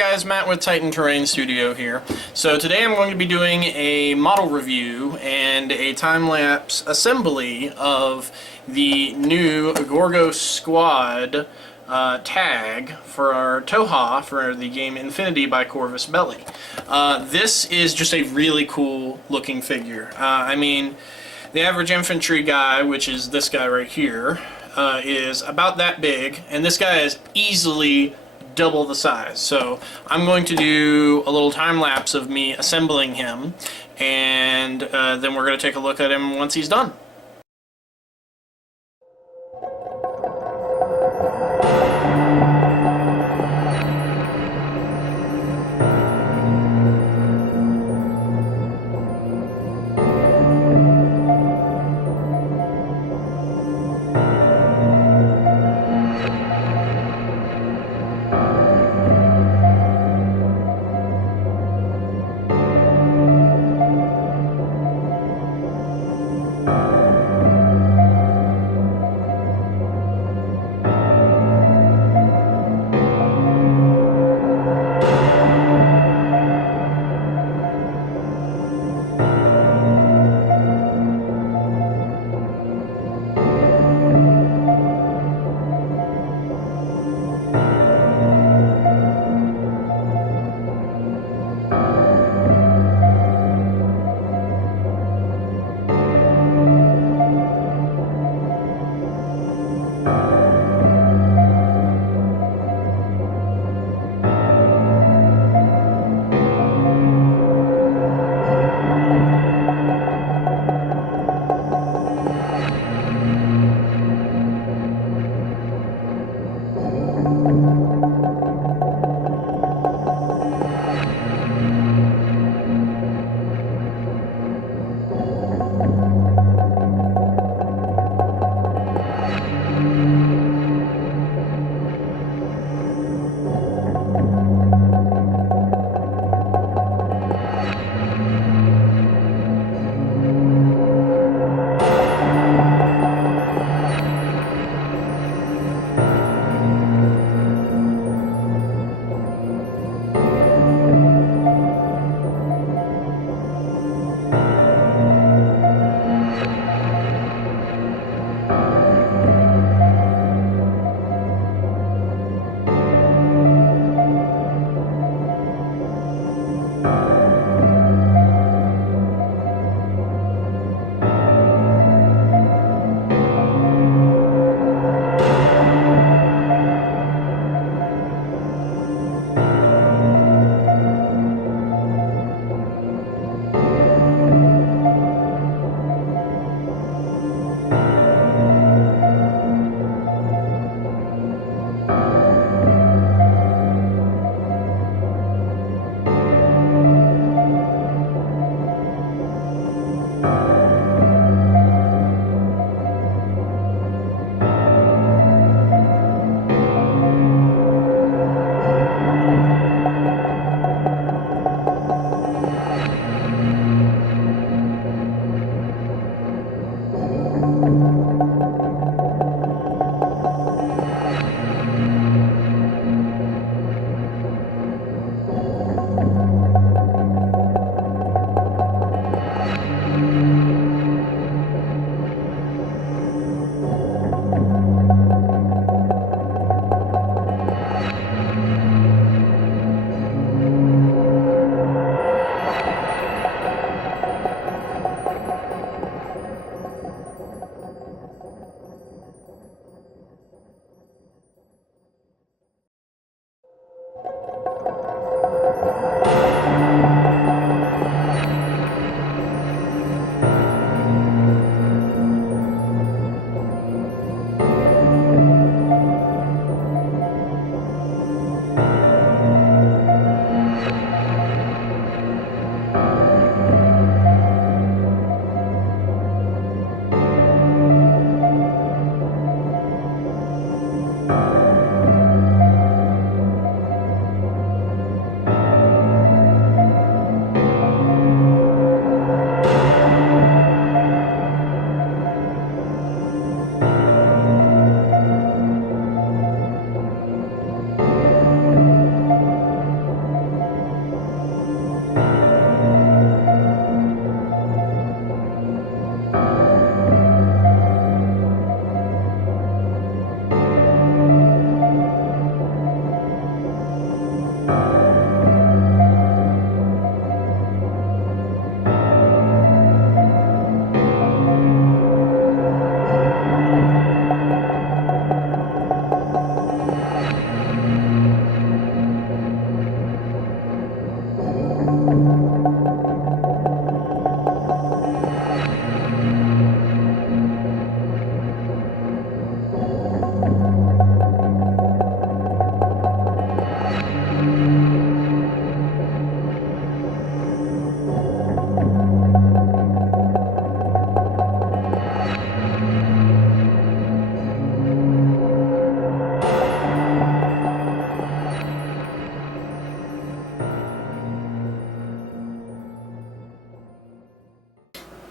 guys, Matt with Titan Terrain Studio here. So today I'm going to be doing a model review and a time-lapse assembly of the new Gorgos squad tag for our Toha for the game Infinity by Corvus Belli. This is just a really cool looking figure. I mean, the average infantry guy, which is this guy right here, is about that big, and this guy is easily double the size. So I'm going to do a little time lapse of me assembling him, and then we're going to take a look at him once he's done.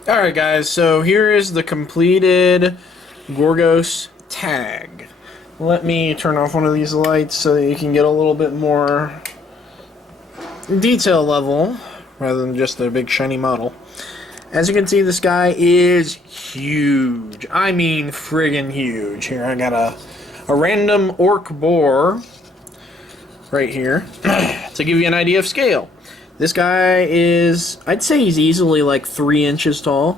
Alright guys, so here is the completed Gorgos tag. Let me turn off one of these lights so that you can get a little bit more detail level rather than just a big shiny model. As you can see, this guy is huge. I mean friggin' huge. Here, I got a random orc boar right here to give you an idea of scale. This guy is, I'd say he's easily like 3 inches tall.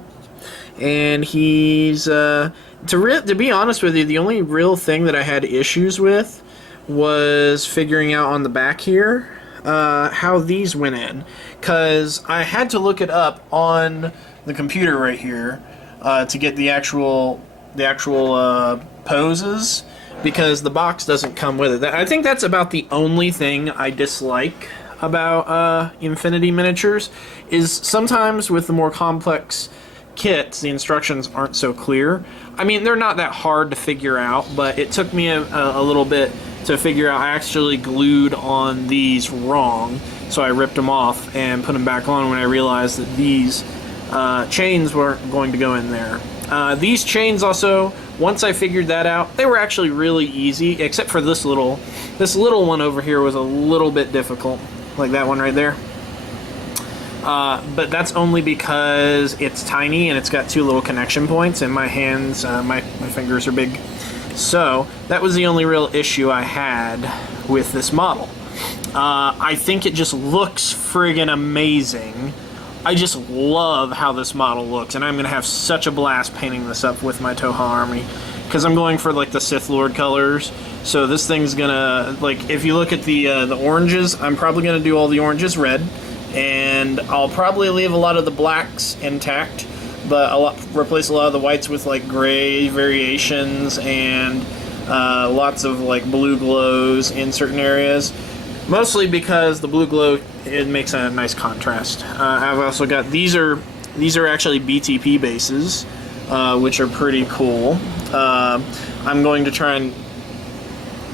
And he's, to be honest with you, the only real thing that I had issues with was figuring out on the back here how these went in. Because I had to look it up on the computer right here to get the actual poses, because the box doesn't come with it. I think that's about the only thing I dislike about Infinity miniatures, is sometimes with the more complex kits the instructions aren't so clear. I mean, they're not that hard to figure out, but it took me a little bit to figure out. I actually glued on these wrong, so I ripped them off and put them back on when I realized that these chains weren't going to go in there. These chains also, once I figured that out, they were actually really easy, except for this little one over here was a little bit difficult. Like that one right there. But that's only because it's tiny and it's got 2 little connection points, and my hands, my fingers are big. So that was the only real issue I had with this model. I think it just looks friggin' amazing. I just love how this model looks, and I'm going to have such a blast painting this up with my Toha army, because I'm going for like the Sith Lord colors. So this thing's gonna, like, if you look at the oranges, I'm probably gonna do all the oranges red, and I'll probably leave a lot of the blacks intact, but I'll replace a lot of the whites with like gray variations and lots of like blue glows in certain areas. Mostly because the blue glow, it makes a nice contrast. I've also got, these are actually BTP bases, which are pretty cool. I'm going to try and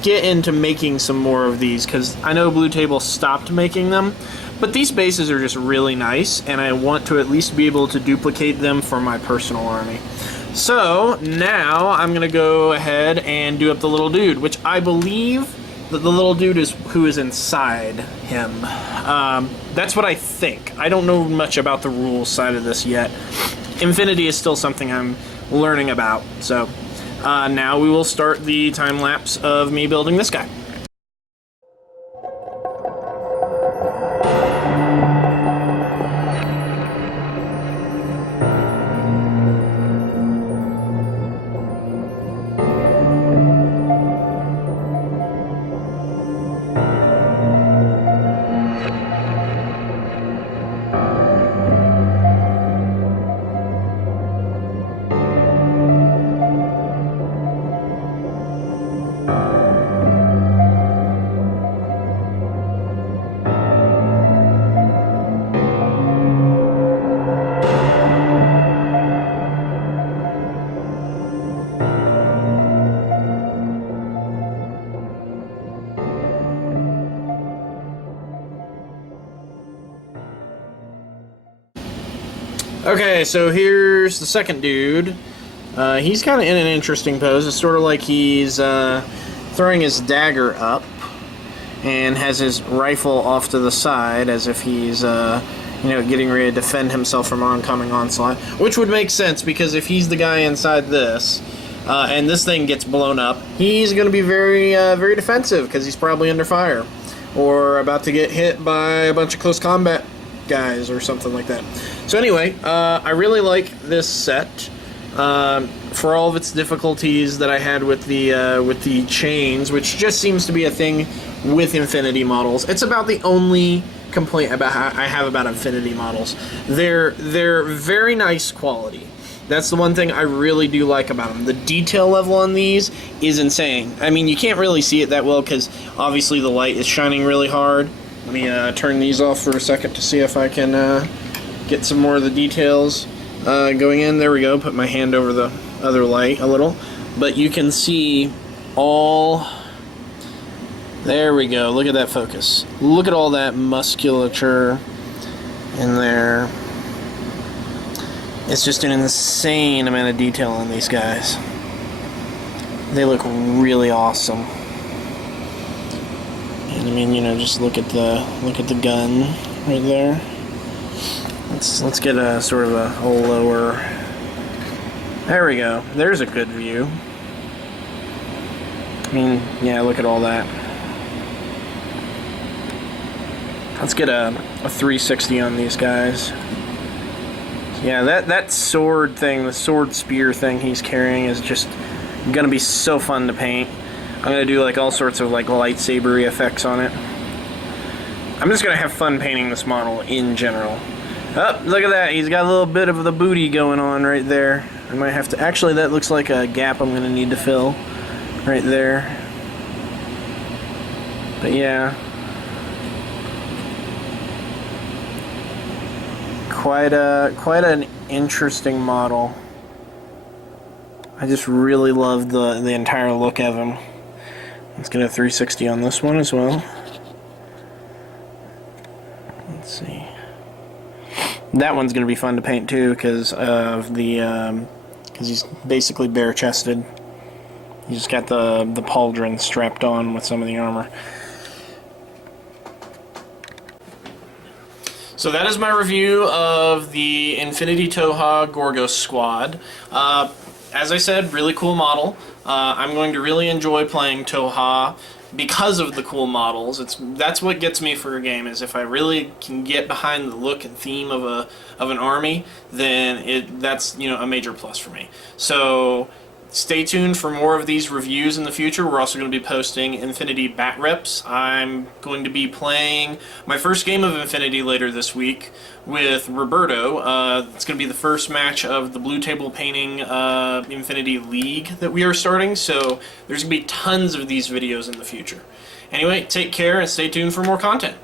get into making some more of these, because I know Blue Table stopped making them, but these bases are just really nice, and I want to at least be able to duplicate them for my personal army. So now I'm going to go ahead and do up the little dude, which I believe that the little dude is who is inside him. That's what I think. I don't know much about the rules side of this yet. Infinity is still something I'm learning about, so now we will start the time lapse of me building this guy. Okay, so here's the second dude. He's kind of in an interesting pose. It's sort of like he's throwing his dagger up and has his rifle off to the side as if he's getting ready to defend himself from oncoming onslaught, which would make sense, because if he's the guy inside this and this thing gets blown up, he's going to be very very defensive, because he's probably under fire or about to get hit by a bunch of close combat guys or something like that. So anyway, I really like this set for all of its difficulties that I had with the chains, which just seems to be a thing with Infinity models. It's about the only complaint I have about Infinity models. They're very nice quality. That's the one thing I really do like about them. The detail level on these is insane. I mean, you can't really see it that well because obviously the light is shining really hard. Let me turn these off for a second to see if I can get some more of the details going in. There we go. Put my hand over the other light a little. But you can see all... There we go. Look at that focus. Look at all that musculature in there. It's just an insane amount of detail on these guys. They look really awesome. And I mean, you know, just look at the gun right there. Let's get a sort of a lower. There we go. There's a good view. I mean, yeah, look at all that. Let's get a 360 on these guys. Yeah, that sword thing, the sword spear thing he's carrying is just gonna be so fun to paint. I'm gonna do like all sorts of like lightsaber-y effects on it. I'm just gonna have fun painting this model in general. Oh, look at that, he's got a little bit of the booty going on right there. I might have to, actually that looks like a gap I'm gonna need to fill right there. But yeah. Quite an interesting model. I just really love the entire look of him. Let's get a 360 on this one as well. Let's see. That one's going to be fun to paint too because of the because he's basically bare-chested. You just got the pauldron strapped on with some of the armor. So that is my review of the Infinity Toha Gorgos squad. As I said, really cool model. I'm going to really enjoy playing Toha because of the cool models. That's what gets me for a game, is if I really can get behind the look and theme of an army, then that's, you know, a major plus for me. So stay tuned for more of these reviews in the future. We're also going to be posting Infinity Bat Reps. I'm going to be playing my first game of Infinity later this week with Roberto. It's going to be the first match of the Blue Table Painting Infinity League that we are starting, so there's going to be tons of these videos in the future. Anyway, take care and stay tuned for more content.